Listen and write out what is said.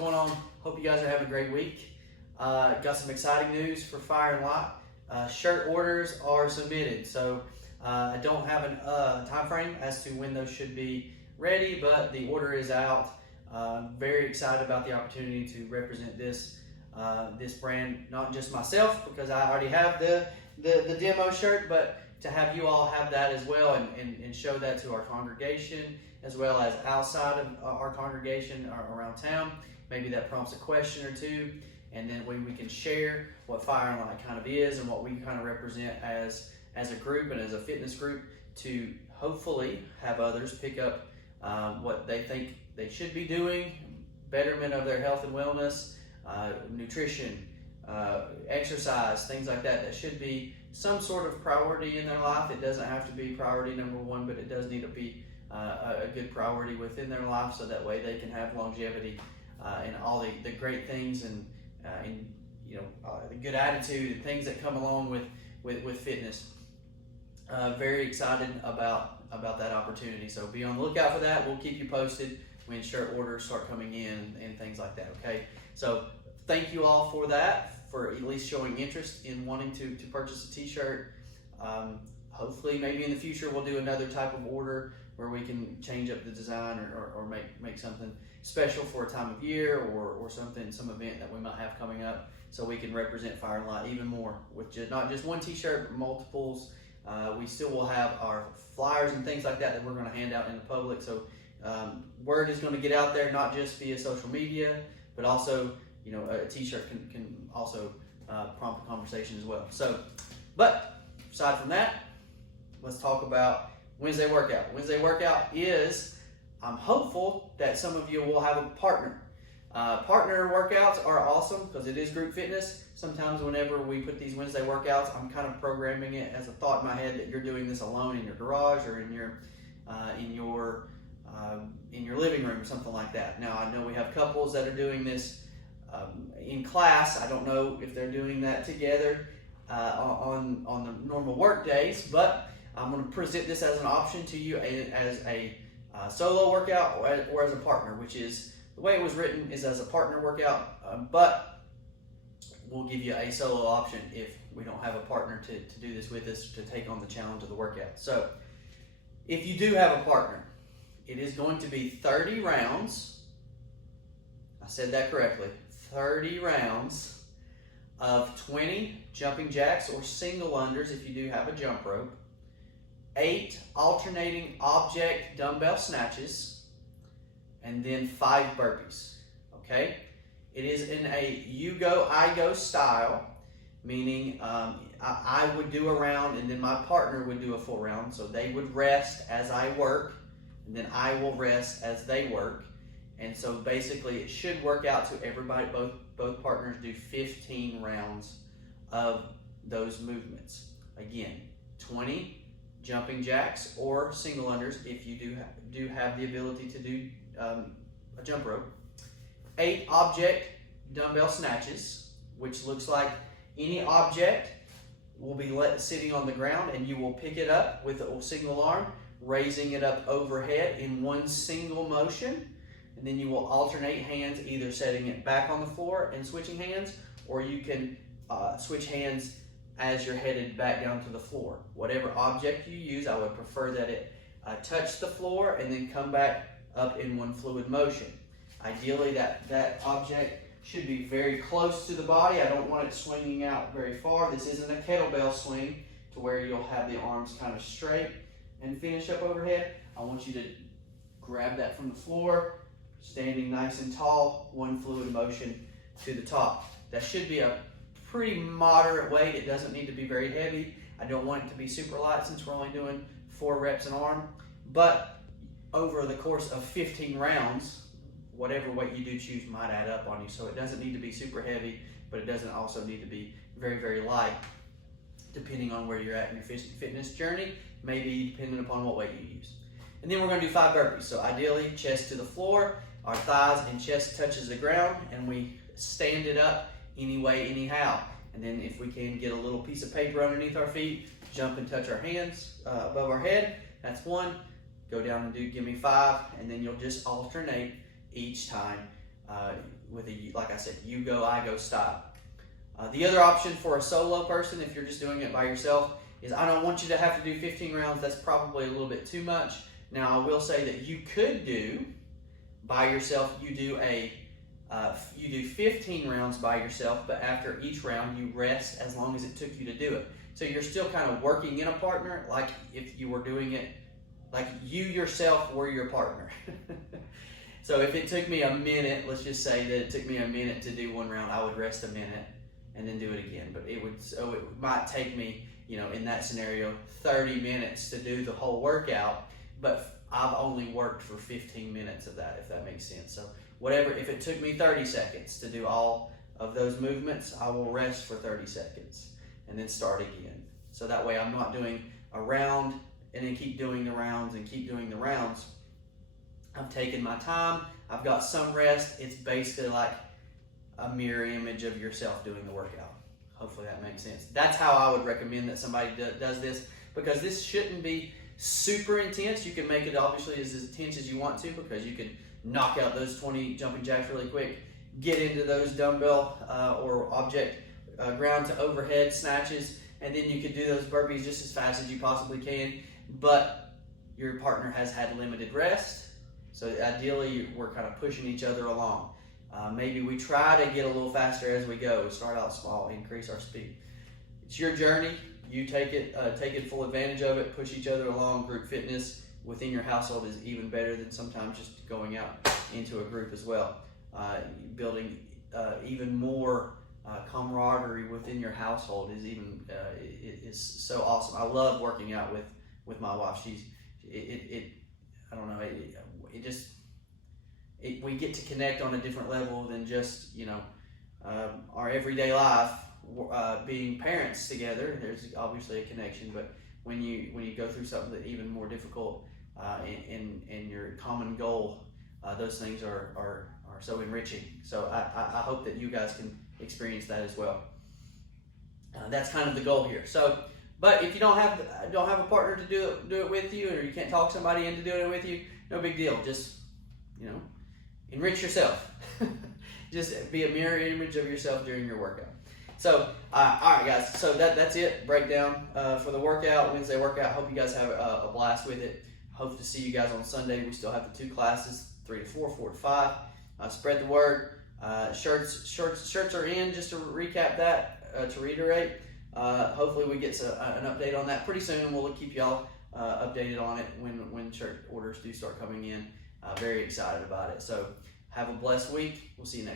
going on? Hope you guys are having a great week. Got some exciting news for Fire and Light. Shirt orders are submitted, so I don't have a time frame as to when those should be ready, but the order is out. Very excited about the opportunity to represent this brand, not just myself because I already have the demo shirt, but to have you all have that as well and show that to our congregation as well as outside of our congregation or around town. Maybe that prompts a question or two, and then we can share what Fire and Light kind of is and what we kind of represent as a group and as a fitness group to hopefully have others pick up what they think they should be doing, betterment of their health and wellness, nutrition, exercise, things like that. That should be some sort of priority in their life. It doesn't have to be priority number one, but it does need to be a good priority within their life, so that way they can have longevity and all the great things and the good attitude and things that come along with fitness. Very excited about that opportunity. So be on the lookout for that. We'll keep you posted when shirt orders start coming in and things like that. Okay. So thank you all for that, for at least showing interest in wanting to purchase a t-shirt. Hopefully maybe in the future we'll do another type of order where we can change up the design or make something special for a time of year or some event that we might have coming up, so we can represent Fire and Light even more with not just one t-shirt, but multiples. We still will have our flyers and things like that we're going to hand out in the public. So word is going to get out there, not just via social media, but also a t-shirt can also prompt a conversation as well. So, but aside from that, let's talk about Wednesday workout. Wednesday workout is, I'm hopeful that some of you will have a partner. Partner workouts are awesome because it is group fitness. Sometimes whenever we put these Wednesday workouts, I'm kind of programming it as a thought in my head that you're doing this alone in your garage or in your living room, something like that. Now I know we have couples that are doing this in class. I don't know if they're doing that together on the normal work days, but I'm going to present this as an option to you as a solo workout or as a partner, which is the way it was written is as a partner workout, but we'll give you a solo option if we don't have a partner to do this with us, to take on the challenge of the workout. So if you do have a partner, it is going to be 30 rounds. I said that correctly. 30 rounds of 20 jumping jacks or single unders if you do have a jump rope, 8 alternating object dumbbell snatches, and then 5 burpees. Okay? It is in a you go, I go style, meaning I would do a round and then my partner would do a full round. So they would rest as I work, and then I will rest as they work. And so basically it should work out to everybody, both partners do 15 rounds of those movements. Again, 20 jumping jacks or single unders if you do have the ability to do a jump rope. 8 object dumbbell snatches, which looks like any object will be sitting on the ground and you will pick it up with a single arm, raising it up overhead in one single motion. And then you will alternate hands, either setting it back on the floor and switching hands, or you can switch hands as you're headed back down to the floor. Whatever object you use, I would prefer that it touch the floor and then come back up in one fluid motion. Ideally, that object should be very close to the body. I don't want it swinging out very far. This isn't a kettlebell swing to where you'll have the arms kind of straight and finish up overhead. I want you to grab that from the floor, standing nice and tall, one fluid motion to the top. That should be a pretty moderate weight. It doesn't need to be very heavy. I don't want it to be super light since we're only doing 4 reps an arm. But over the course of 15 rounds, whatever weight you do choose might add up on you. So it doesn't need to be super heavy, but it doesn't also need to be very, very light, depending on where you're at in your fitness journey, maybe depending upon what weight you use. And then we're going to do 5 burpees. So ideally, chest to the floor, our thighs and chest touches the ground, and we stand it up any way, anyhow. And then if we can get a little piece of paper underneath our feet, jump and touch our hands above our head. That's 1. Go down and give me 5, and then you'll just alternate each time with a, like I said, you go, I go style. The other option for a solo person, if you're just doing it by yourself, is I don't want you to have to do 15 rounds. That's probably a little bit too much. Now, I will say that you could do by yourself. You do 15 rounds by yourself, but after each round you rest as long as it took you to do it. So you're still kind of working in a partner, like if you were doing it, like you yourself were your partner. So if it took me a minute, let's just say that it took me a minute to do one round, I would rest a minute and then do it again. But it might take me, in that scenario, 30 minutes to do the whole workout, but I've only worked for 15 minutes of that, if that makes sense. So whatever, if it took me 30 seconds to do all of those movements, I will rest for 30 seconds and then start again. So that way I'm not doing a round and then keep doing the rounds and keep doing the rounds. I've taken my time, I've got some rest. It's basically like a mirror image of yourself doing the workout. Hopefully that makes sense. That's how I would recommend that somebody does this, because this shouldn't be super intense. You can make it obviously as intense as you want to, because you can knock out those 20 jumping jacks really quick, get into those dumbbell or object ground to overhead snatches, and then you could do those burpees just as fast as you possibly can, but your partner has had limited rest. So ideally we're kind of pushing each other along. Maybe we try to get a little faster as we go. We start out small, increase our speed. It's your journey. You take it full advantage of it, push each other along. Group fitness within your household is even better than sometimes just going out into a group as well. Building even more camaraderie within your household is is so awesome. I love working out with my wife. I don't know, we get to connect on a different level than just our everyday life. Being parents together, there's obviously a connection, but when you go through something that even more difficult in your common goal, those things are so enriching. So I hope that you guys can experience that as well. That's kind of the goal here. So, but if you don't have a partner to do it with you, or you can't talk somebody into doing it with you, no big deal. Just enrich yourself. Just be a mirror image of yourself during your workout. So, all right, guys. So that's it. Breakdown for the workout, Wednesday workout. Hope you guys have a blast with it. Hope to see you guys on Sunday. We still have the 2 classes, 3 to 4, 4 to 5. Spread the word. Shirts are in. Just to recap that, to reiterate. Hopefully we get an update on that pretty soon. We'll keep y'all updated on it when shirt orders do start coming in. Very excited about it. So have a blessed week. We'll see you next.